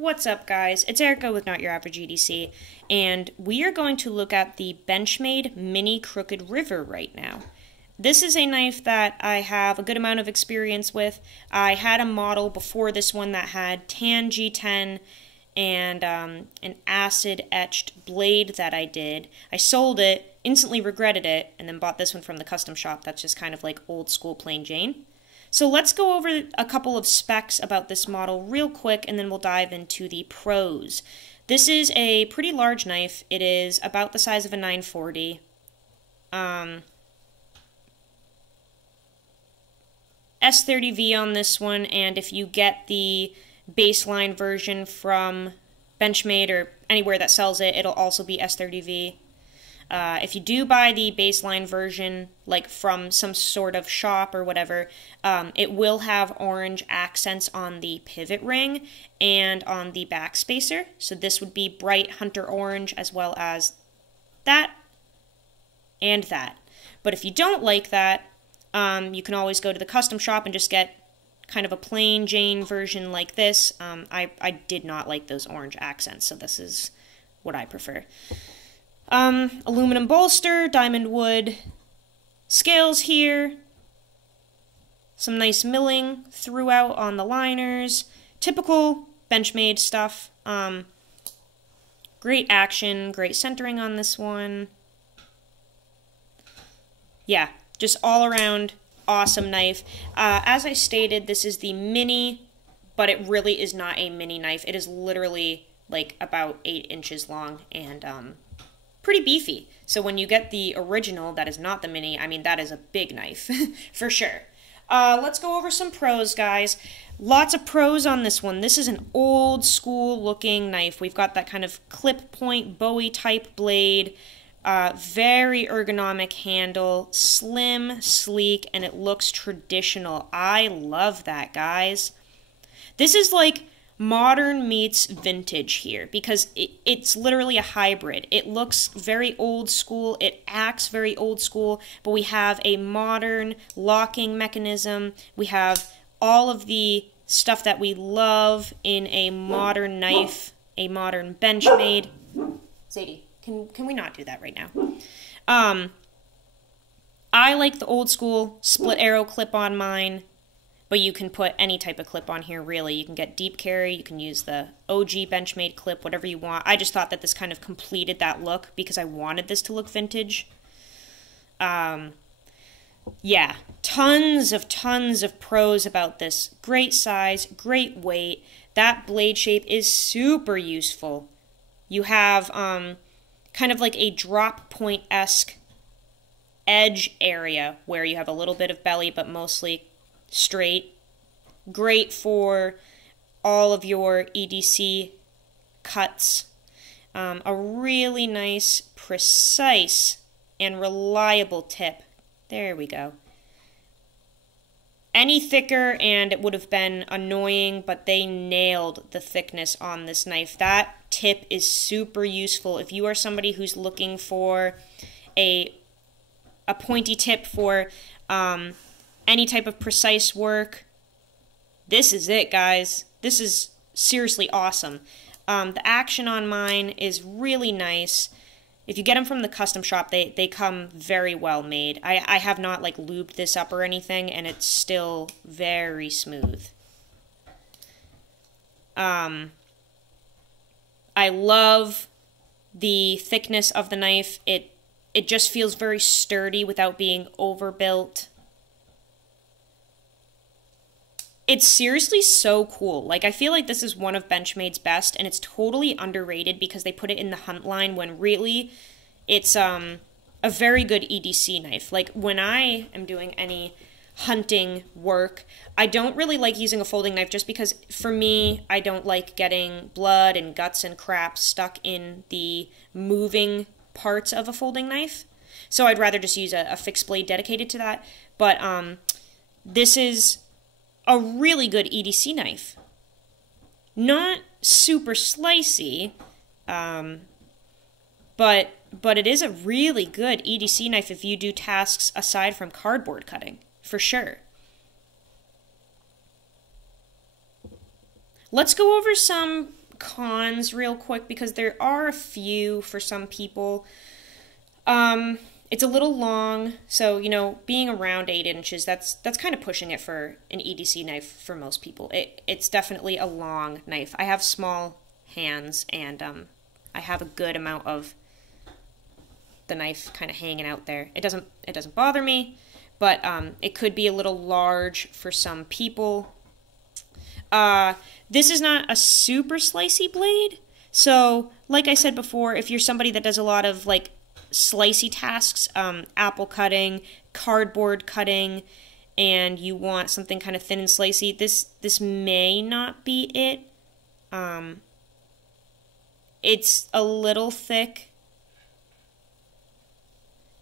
What's up, guys? It's Erica with Not Your Average EDC, and we are going to look at the Benchmade Mini Crooked River right now. This is a knife that I have a good amount of experience with. I had a model before this one that had tan G10 and an acid-etched blade that I did. I sold it, instantly regretted it, and then bought this one from the custom shop that's just kind of like old school plain Jane. So let's go over a couple of specs about this model real quick, and then we'll dive into the pros. This is a pretty large knife. It is about the size of a 940. S30V on this one, and if you get the baseline version from Benchmade or anywhere that sells it, it'll also be S30V. If you do buy the baseline version, like from some sort of shop or whatever, it will have orange accents on the pivot ring and on the back spacer. So this would be bright hunter orange as well as that and that. But if you don't like that, you can always go to the custom shop and just get kind of a plain Jane version like this. I did not like those orange accents, so this is what I prefer. Aluminum bolster, diamond wood scales here, some nice milling throughout on the liners, typical Benchmade stuff. Great action, great centering on this one. Yeah, just all around awesome knife. As I stated, this is the mini, but it really is not a mini knife. It is literally like about 8 inches long and pretty beefy. So when you get the original that is not the mini, I mean, that is a big knife for sure. Let's go over some pros, guys. Lots of pros on this one. This is an old school looking knife. We've got that kind of clip point Bowie type blade, very ergonomic handle, slim, sleek, and it looks traditional. I love that, guys. This is like modern meets vintage here because it's literally a hybrid. It looks very old school, it acts very old school, but we have a modern locking mechanism. We have all of the stuff that we love in a modern knife, a modern Benchmade. Zadie, can we not do that right now? I like the old school split arrow clip on mine. But you can put any type of clip on here, really. You can get deep carry, you can use the OG Benchmade clip, whatever you want. I just thought that this kind of completed that look because I wanted this to look vintage. Yeah, tons of pros about this. Great size, great weight. That blade shape is super useful. You have kind of like a drop point-esque edge area where you have a little bit of belly, but mostly straight. Great for all of your EDC cuts. A really nice, precise, and reliable tip. There we go. Any thicker and it would have been annoying, but they nailed the thickness on this knife. That tip is super useful if you are somebody who's looking for a pointy tip for any type of precise work. This is it, guys. This is seriously awesome. The action on mine is really nice. If you get them from the custom shop, they come very well made. I have not like lubed this up or anything, and it's still very smooth. I love the thickness of the knife. It just feels very sturdy without being overbuilt. It's seriously so cool. Like, I feel like this is one of Benchmade's best, and it's totally underrated because they put it in the hunt line when really it's a very good EDC knife. Like, when I am doing any hunting work, I don't really like using a folding knife just because, for me, I don't like getting blood and guts and crap stuck in the moving parts of a folding knife. So I'd rather just use a fixed blade dedicated to that. But this is a really good EDC knife. Not super slicey, but it is a really good EDC knife if you do tasks aside from cardboard cutting, for sure. Let's go over some cons real quick because there are a few for some people. It's a little long, so, you know, being around 8 inches, that's kind of pushing it for an EDC knife for most people. It's definitely a long knife. I have small hands, and I have a good amount of the knife kind of hanging out there. It doesn't bother me, but it could be a little large for some people. This is not a super slicey blade, so like I said before, if you're somebody that does a lot of like slicey tasks, apple cutting, cardboard cutting, and you want something kind of thin and slicey, this may not be it. It's a little thick,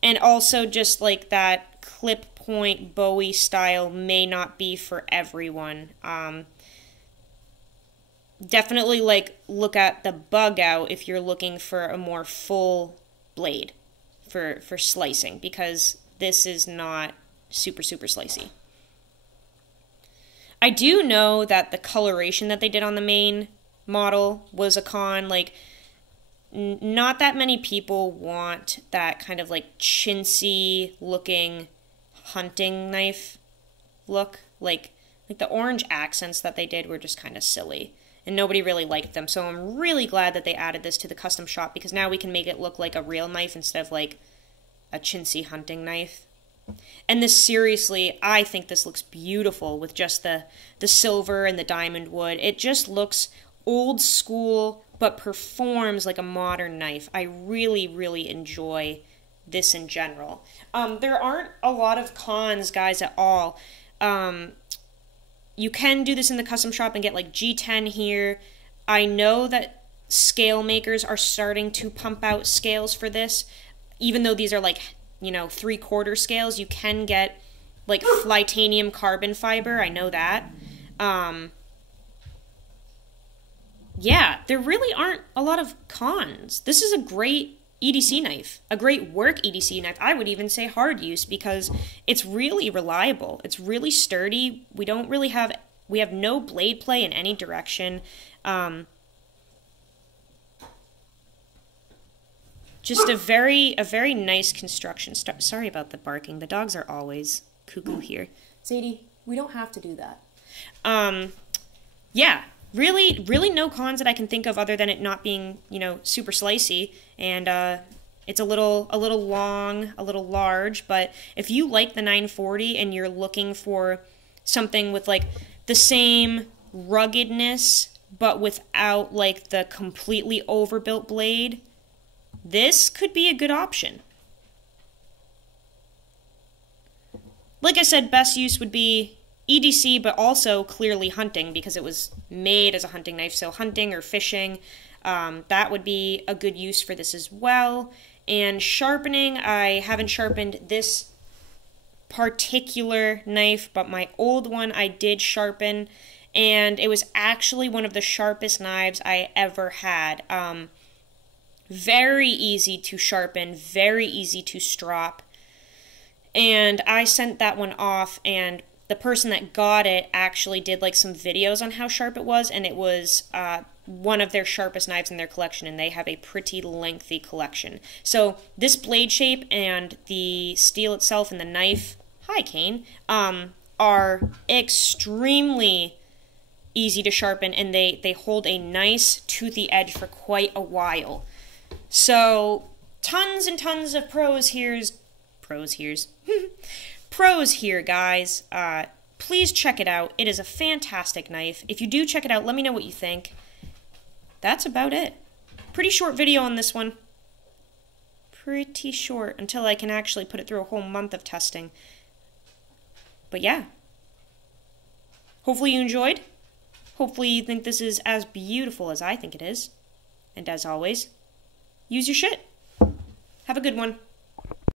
and also just like that clip point Bowie style may not be for everyone. Definitely like look at the bug out if you're looking for a more full blade for slicing, because this is not super slicey. I do know that the coloration that they did on the main model was a con. Like, not that many people want that kind of like chintzy looking hunting knife look. Like the orange accents that they did were just kind of silly, and nobody really liked them. So I'm really glad that they added this to the custom shop, because now we can make it look like a real knife instead of like a chintzy hunting knife. And this, seriously, I think this looks beautiful with just the silver and the diamond wood. It just looks old school, but performs like a modern knife. I really enjoy this in general. There aren't a lot of cons, guys, at all. You can do this in the custom shop and get like G10 here. I know that scale makers are starting to pump out scales for this. Even though these are like, you know, 3/4 scales, you can get like Flytanium carbon fiber. I know that. Yeah, there really aren't a lot of cons. This is a great EDC knife, a great work EDC knife. I would even say hard use, because it's really reliable. It's really sturdy. We have no blade play in any direction. Just a very nice construction. Sorry about the barking. The dogs are always cuckoo here. Sadie, we don't have to do that. Yeah, really no cons that I can think of other than it not being, you know, super slicey, and it's a little long, a little large. But if you like the 940 and you're looking for something with like the same ruggedness but without like the completely overbuilt blade, this could be a good option. Like I said, best use would be EDC, but also clearly hunting, because it was made as a hunting knife. So hunting or fishing, that would be a good use for this as well. And sharpening, I haven't sharpened this particular knife, but my old one I did sharpen, and it was actually one of the sharpest knives I ever had. Very easy to sharpen, very easy to strop. And I sent that one off, and the person that got it actually did like some videos on how sharp it was, and it was one of their sharpest knives in their collection, and they have a pretty lengthy collection. So this blade shape and the steel itself and the knife, hi Kane, are extremely easy to sharpen, and they hold a nice toothy edge for quite a while. So, tons and tons of pros here, guys. Please check it out. It is a fantastic knife. If you do check it out, let me know what you think. That's about it. Pretty short video on this one. Pretty short, until I can actually put it through a whole month of testing. But yeah. Hopefully you enjoyed. Hopefully you think this is as beautiful as I think it is. And as always, use your shit. Have a good one.